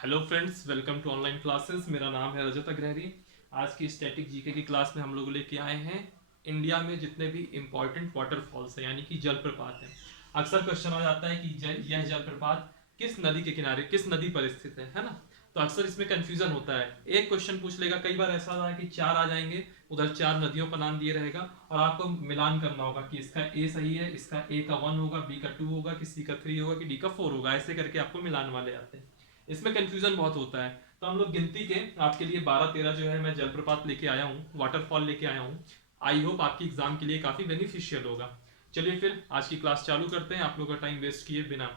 Hello friends, welcome to online classes. मेरा नाम है रजत अग्रहरी। आज की स्टैटिक जीके की क्लास में हम लोग लेके आए हैं इंडिया में जितने भी इंपॉर्टेंट वाटरफॉल्स हैं, यानी कि जलप्रपात हैं। अक्सर क्वेश्चन आ जाता है कि यह जलप्रपात किस नदी के किनारे, किस नदी पर स्थित है ना। तो अक्सर इसमें कंफ्यूजन होता है। एक क्वेश्चन पूछ लेगा, कई बार ऐसा रहा है कि चार आ जाएंगे, उधर चार नदियों का नाम दिए रहेगा और आपको मिलान करना होगा कि इसका ए सही है, इसका ए का 1 होगा, बी का 2 होगा, कि सी का 3 होगा, कि डी का 4 होगा। ऐसे करके आपको मिलान वाले आते हैं। इसमें कंफ्यूजन बहुत होता है। तो हम लोग गिनती के आपके लिए 12-13 जो है मैं जलप्रपात लेके आया हूँ, वाटरफॉल लेके आया हूँ। आई होप आपकी एग्जाम के लिए काफी बेनिफिशियल होगा। चलिए फिर आज की क्लास चालू करते हैं, आप लोग का टाइम वेस्ट किए बिना।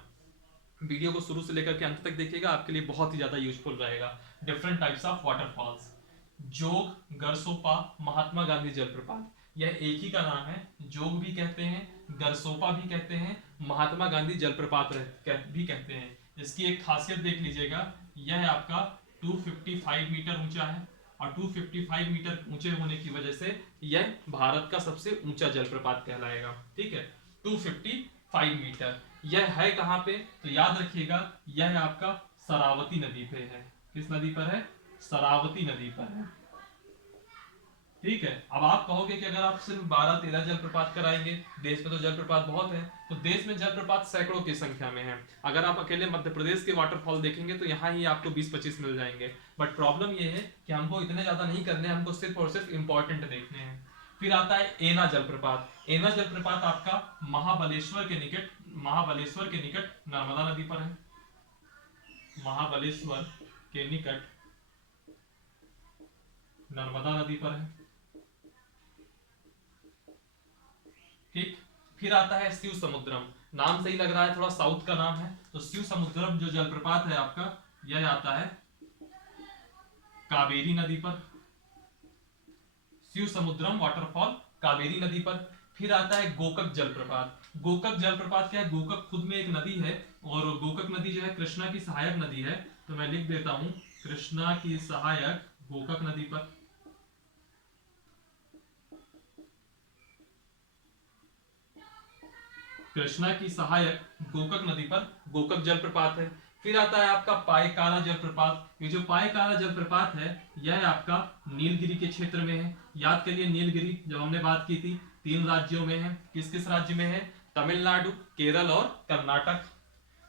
वीडियो को शुरू से लेकर के अंत तक देखिएगा, आपके लिए बहुत ही ज्यादा यूजफुल रहेगा। Different types of waterfalls. जोग, गरसोपा, महात्मा गांधी जलप्रपात, यह एक ही का नाम है। जोग भी कहते हैं, गरसोपा भी कहते हैं, महात्मा गांधी जलप्रपात भी कहते हैं। इसकी एक खासियत देख लीजिएगा, यह आपका 255 मीटर ऊंचा है और 255 मीटर ऊंचे होने की वजह से यह भारत का सबसे ऊंचा जलप्रपात कहलाएगा। ठीक है, 255 मीटर। यह है कहां पे, तो याद रखिएगा, यह आपका शरावती नदी पे है। किस नदी पर है? शरावती नदी पर है। ठीक है, अब आप कहोगे कि अगर आप सिर्फ 12-13 जलप्रपात कराएंगे, देश में तो जलप्रपात बहुत है। तो देश में जलप्रपात सैकड़ों की संख्या में है। अगर आप अकेले मध्य प्रदेश के वाटरफॉल देखेंगे तो यहाँ ही आपको 20-25 मिल जाएंगे। बट प्रॉब्लम ये है कि हमको इतने ज्यादा नहीं करने, हमको सिर्फ और सिर्फ इंपॉर्टेंट देखने हैं। फिर आता है एना जलप्रपात। एना जलप्रपात आपका महाबलेश्वर के निकट नर्मदा नदी पर है। महाबलेश्वर के निकट नर्मदा नदी पर है। ठीक। फिर आता है शिव समुद्रम। नाम से ही लग रहा है थोड़ा साउथ का नाम है, तो शिव समुद्रम जो जलप्रपात है आपका, यह आता है कावेरी नदी पर। शिव समुद्रम वाटरफॉल कावेरी नदी पर। फिर आता है गोकक जलप्रपात। गोकक जलप्रपात क्या है? गोकक खुद में एक नदी है और गोकक नदी जो है कृष्णा की सहायक नदी है। तो मैं लिख देता हूं, कृष्णा की सहायक गोकक नदी पर। कृष्णा की सहायक गोकक नदी पर गोकक जलप्रपात है। फिर आता है आपका पायकारा जलप्रपात। ये जो पायकारा जलप्रपात है, यह आपका नीलगिरी के क्षेत्र में है। याद करिए, नीलगिरी जब हमने बात की थी, 3 राज्यों में है। किस किस राज्य में है? तमिलनाडु, केरल और कर्नाटक।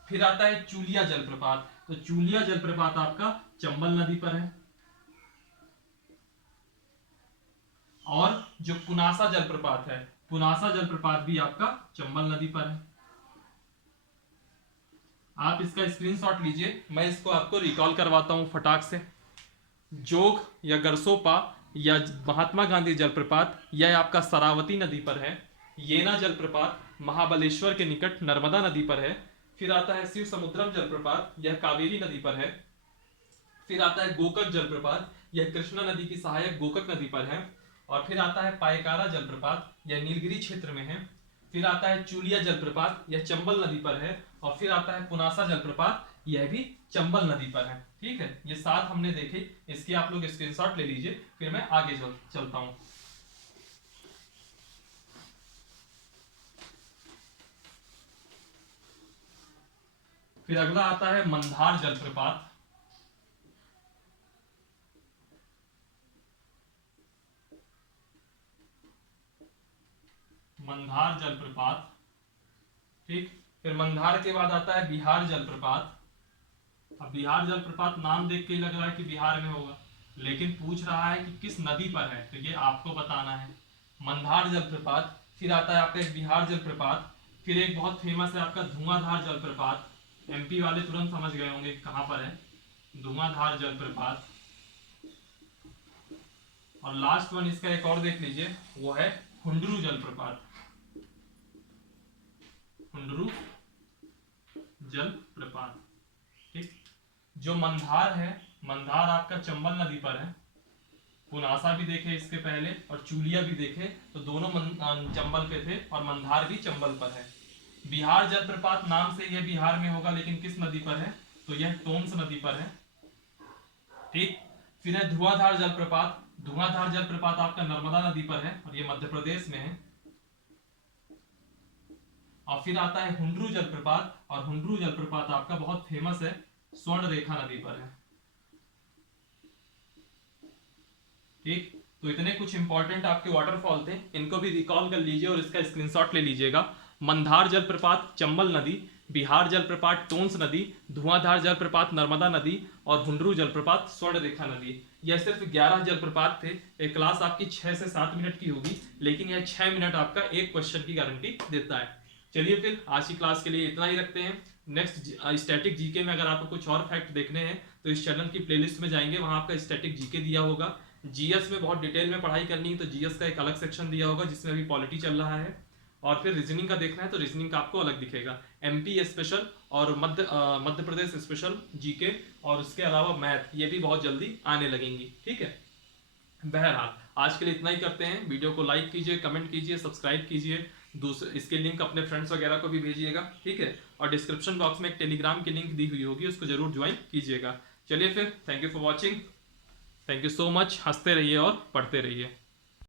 फिर आता है चूलिया जलप्रपात। तो चूलिया जलप्रपात आपका चंबल नदी पर है। और जो पुनासा जलप्रपात है, पुनासा जलप्रपात भी आपका चंबल नदी पर है। आप इसका स्क्रीनशॉट लीजिए, मैं इसको आपको रिकॉल करवाता हूं फटाक से। जोग या गरसोपा या महात्मा गांधी जलप्रपात, यह आपका शरावती नदी पर है। येना जलप्रपात महाबलेश्वर के निकट नर्मदा नदी पर है। फिर आता है शिव समुद्रम जलप्रपात, यह कावेरी नदी पर है। फिर आता है गोकक जलप्रपात, यह कृष्णा नदी की सहायक गोकक नदी पर है। और फिर आता है पायकारा जलप्रपात, यह नीलगिरी क्षेत्र में है। फिर आता है चूलिया जलप्रपात, यह चंबल नदी पर है। और फिर आता है पुनासा जलप्रपात, यह भी चंबल नदी पर है। ठीक है, ये 7 हमने देखे। इसके आप लोग स्क्रीनशॉट ले लीजिए, फिर मैं आगे चलता हूं। फिर अगला आता है मंदार जलप्रपात। मंदार जलप्रपात। ठीक। फिर मंदार के बाद आता है बिहार जलप्रपात। अब बिहार जलप्रपात नाम देख के लग रहा है कि बिहार में होगा, लेकिन पूछ रहा है कि किस नदी पर है, तो ये आपको बताना है। मंदार जलप्रपात। फिर आता है आपका एक बिहार जलप्रपात। फिर एक बहुत फेमस है आपका धुआंधार जलप्रपात। एमपी वाले तुरंत समझ गए होंगे कहां पर है, धुआंधार जलप्रपात। और लास्ट वन इसका एक और देख लीजिए, वो है हुंडरू जलप्रपात। हुंडरू जलप्रपात। ठीक। जो मंदार है, मंदार आपका चंबल नदी पर है। पुनासा भी देखे इसके पहले और चूलिया भी देखे, तो दोनों चंबल पे थे और मंदार भी चंबल पर है। बिहार जलप्रपात नाम से यह बिहार में होगा, लेकिन किस नदी पर है, तो यह टोंस नदी पर है। ठीक। फिर है धुआंधार जलप्रपात। धुआंधार जलप्रपात आपका नर्मदा नदी पर है और यह मध्य प्रदेश में है। और फिर आता है हुंडरू जलप्रपात, और हुंडरू जलप्रपात आपका बहुत फेमस है, स्वर्ण रेखा नदी पर है। ठीक, तो इतने कुछ इंपॉर्टेंट आपके वाटरफॉल थे, इनको भी रिकॉल कर लीजिए और इसका स्क्रीनशॉट ले लीजिएगा। मंदार जलप्रपात चंबल नदी, बिहार जलप्रपात टोंस नदी, धुआंधार जलप्रपात नर्मदा नदी और हुंडरू जलप्रपात स्वर्ण रेखा नदी। यह सिर्फ 11 जलप्रपात थे। एक क्लास आपकी 6 से 7 मिनट की होगी, लेकिन यह 6 मिनट आपका एक क्वेश्चन की गारंटी देता है। चलिए फिर आज की क्लास के लिए इतना ही रखते हैं। नेक्स्ट स्टैटिक जीके में अगर आपको कुछ और फैक्ट देखने हैं तो इस चैनल की प्लेलिस्ट में जाएंगे, वहां आपका स्टैटिक जीके दिया होगा। जीएस में बहुत डिटेल में पढ़ाई करनी है तो जीएस का एक अलग सेक्शन दिया होगा जिसमें अभी पॉलिटी चल रहा है। और फिर रीजनिंग का देखना है तो रीजनिंग का आपको अलग दिखेगा। एमपी स्पेशल और मध्य प्रदेश स्पेशल जीके और उसके अलावा मैथ, ये भी बहुत जल्दी आने लगेंगी। ठीक है, बहरहाल आज के लिए इतना ही करते हैं। वीडियो को लाइक कीजिए, कमेंट कीजिए, सब्सक्राइब कीजिए, दूसरे इसके लिंक अपने फ्रेंड्स वगैरह को भी भेजिएगा। ठीक है, और डिस्क्रिप्शन बॉक्स में एक टेलीग्राम की लिंक दी हुई होगी, उसको जरूर ज्वाइन कीजिएगा। चलिए फिर, thank you for watching, thank you so much. हंसते रहिए और पढ़ते रहिए।